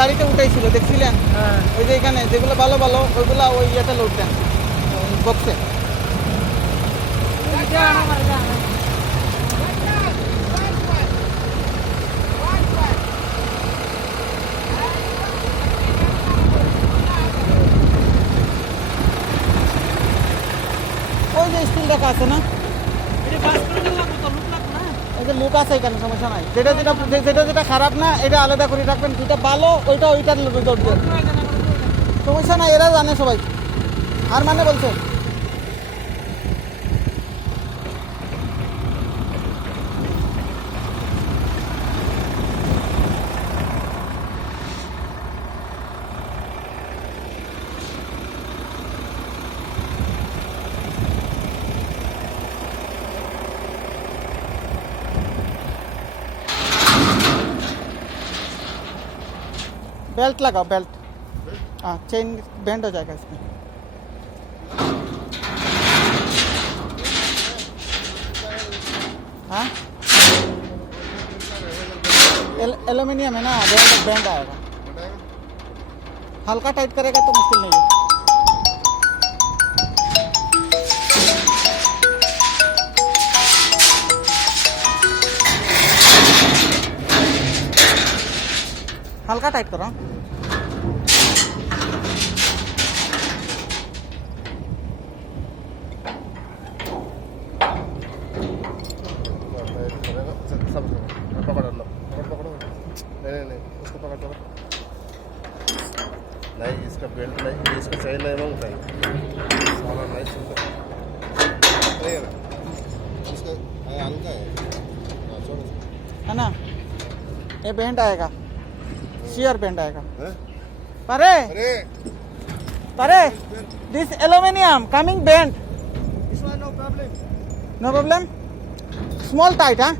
গাড়িতে উঠাইছিল দেখছিলেন? ওই যে এখানে যেগুলো ভালো ভালো ওইগুলো ওই ইয়েতে লোড দেন, বক্সে। ওই যে স্টিল রাখা আছে না, এই যে লুক আছে এখানে, সমস্যা নাই। যেটা যেটা যেটা যেটা খারাপ না এটা আলাদা করে রাখবেন, যেটা ভালো ওইটা ওইটার লোড দেন, সমস্যা নাই। এরা জানে সবাই, আর মানে বলছে बेल्ट लगाओ, बेल्ट। हाँ, चेन बेंड हो जाएगा इसमें। हाँ, एल्यूमिनियम है ना, बेंड आएगा। हल्का टाइट करेगा तो मुश्किल नहीं है। हल्का टाइट करो। पकड़ लो, पकड़ नहीं उसको पकड़। नहीं, इसका बेल्ट नहीं, इसका चेन नहीं मांगता है, सारा नहीं सुनता है ना, इसका हल्का है ना, ये बैंड आएगा, shear bend आएगा। परे परे this aluminium coming bend, this one no problem, no problem, small tight, huh?